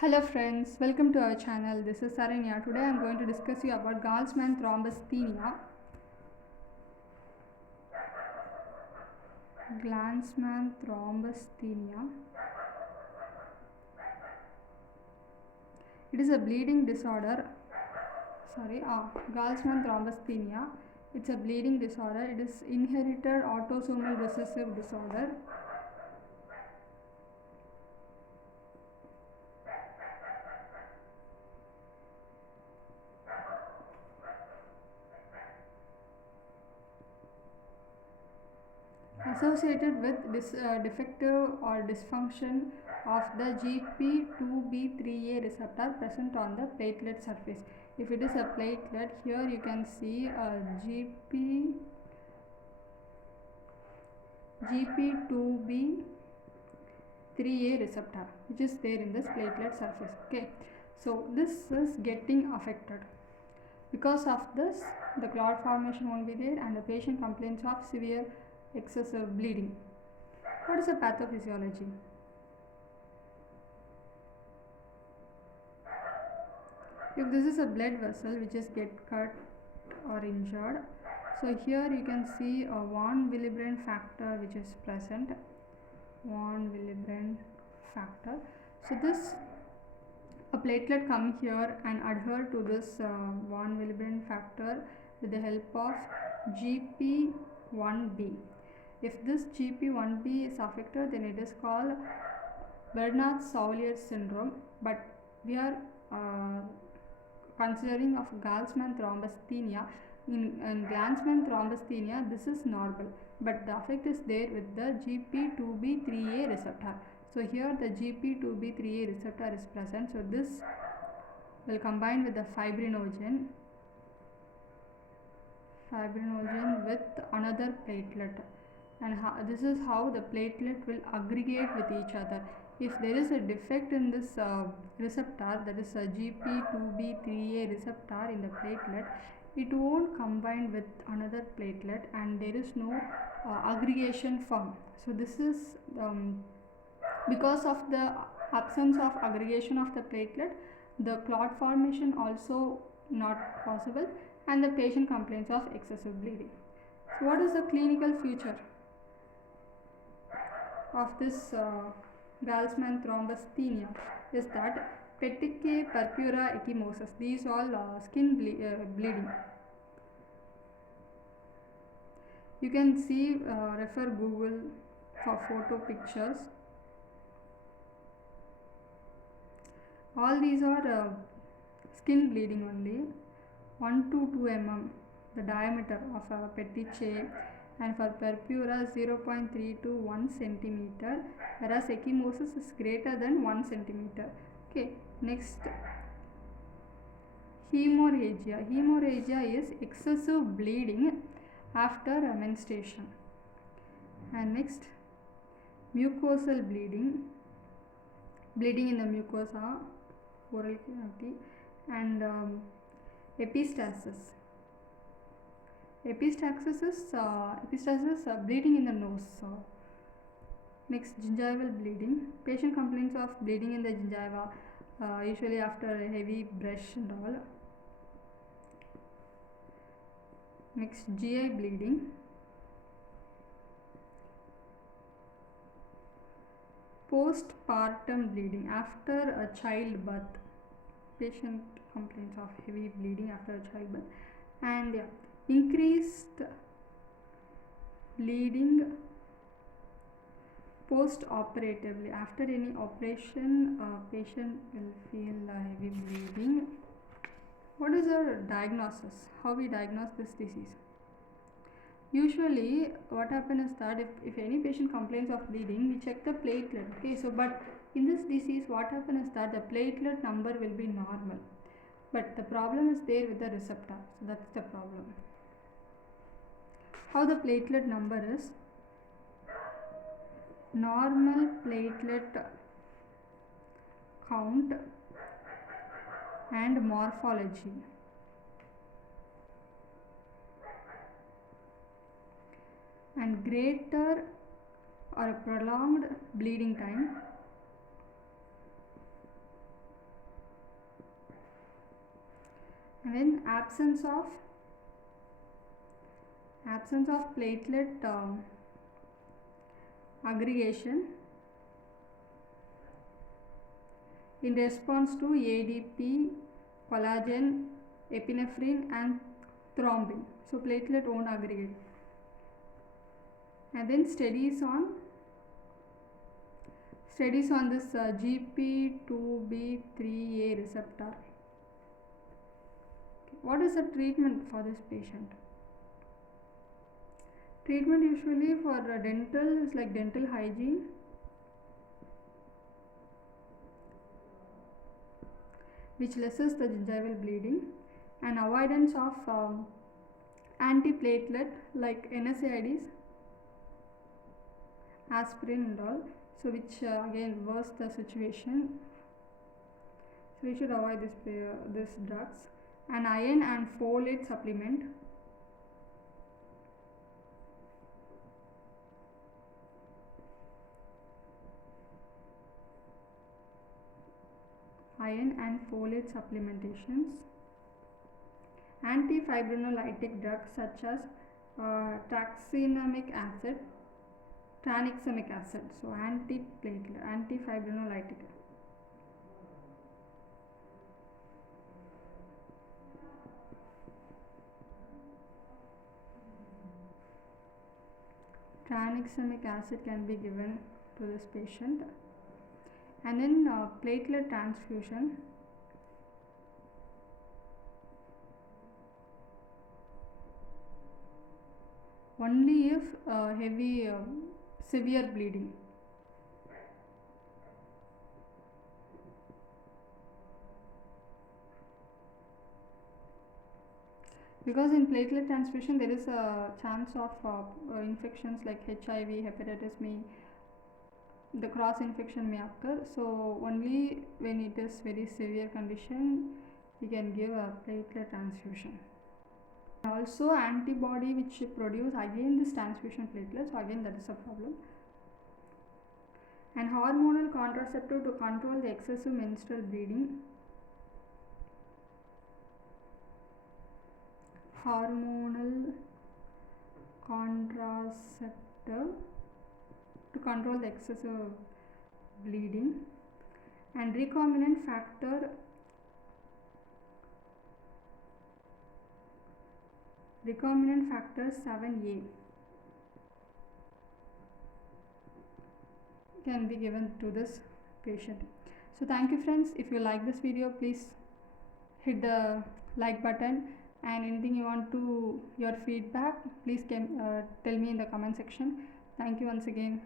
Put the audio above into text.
Hello friends, welcome to our channel. This is Saranya. Today I am going to discuss you about Gallman thrombasthenia. Glanzmann thrombasthenia. It is a bleeding disorder. Gallman thrombasthenia. It's a bleeding disorder. It is inherited autosomal recessive disorder. Associated with defective or dysfunction of the GP2B3A receptor present on the platelet surface. If it is a platelet, here you can see a GP2B3A receptor which is there in this platelet surface. Okay, so this is getting affected. Because of this, the clot formation won't be there and the patient complains of severe excessive bleeding. What is the pathophysiology? If this is a blood vessel which is get cut or injured, so here you can see a von Willebrand factor which is present. Von Willebrand factor. So this a platelet come here and adhere to this von Willebrand factor with the help of GP1B. If this GP1B is affected, then it is called Bernard-Soulier syndrome, but we are considering of Gallman thrombasthenia. In Glanzmann thrombasthenia, this is normal, but the effect is there with the GP2B3A receptor. So here the GP2B3A receptor is present, so this will combine with the fibrinogen with another platelet, and this is how the platelet will aggregate with each other. If there is a defect in this receptor, that is a GP2B3A receptor in the platelet, it won't combine with another platelet and there is no aggregation form. So this is because of the absence of aggregation of the platelet, the clot formation also not possible and the patient complains of excessive bleeding. So what is the clinical feature of this Gallman thrombasthenia is that petechiae, purpura, ecchymosis, these all skin bleeding. You can see, refer Google for photo pictures. All these are skin bleeding only. 1 to 2 mm the diameter of a petechiae, and for purpura 0.3 to 1 centimeter, whereas ecchymosis is greater than 1 centimeter. Okay, next, hemorrhagia. Hemorrhagia is excessive bleeding after menstruation. And next, mucosal bleeding, bleeding in the mucosa, oral cavity, and epistaxis. Epistaxis is bleeding in the nose. Next, gingival bleeding. Patient complains of bleeding in the gingiva, usually after a heavy brush and all. Next, GI bleeding. Postpartum bleeding after a childbirth. Patient complains of heavy bleeding after a childbirth. And increased bleeding post-operatively. After any operation, patient will feel heavy bleeding. What is our diagnosis? How we diagnose this disease? Usually what happens is that if any patient complains of bleeding, we check the platelet. Okay, so but in this disease what happens is that the platelet number will be normal, but the problem is there with the receptor. So that's the problem. How the platelet number is: normal platelet count and morphology. And greater or prolonged bleeding time, And then absence of platelet aggregation in response to ADP, collagen, epinephrine and thrombin. So platelet won't aggregate. And then studies on this GP2B3A receptor. What is the treatment for this patient? Treatment usually for dental is like dental hygiene, which lessens the gingival bleeding, and avoidance of antiplatelet like NSAIDs, aspirin and all, so which again worse the situation. So we should avoid this drugs. And iron and folate supplement. Iron and folate supplementations. Antifibrinolytic drugs such as tranexamic acid. So antiplatelet, antifibrinolytic. Tranexamic acid can be given to this patient. And then platelet transfusion. Only if heavy severe bleeding. Because in platelet transfusion there is a chance of infections like HIV, hepatitis B, the cross infection may occur. So only when it is very severe condition we can give a platelet transfusion. Also antibody which produce again this transfusion platelets, so again that is a problem. And hormonal contraceptive to control the excessive menstrual bleeding. Hormonal contraceptive to control the excessive bleeding. And recombinant factor 7A can be given to this patient. So thank you friends. If you like this video, please hit the like button, and anything you want to your feedback, please tell me in the comment section. Thank you once again.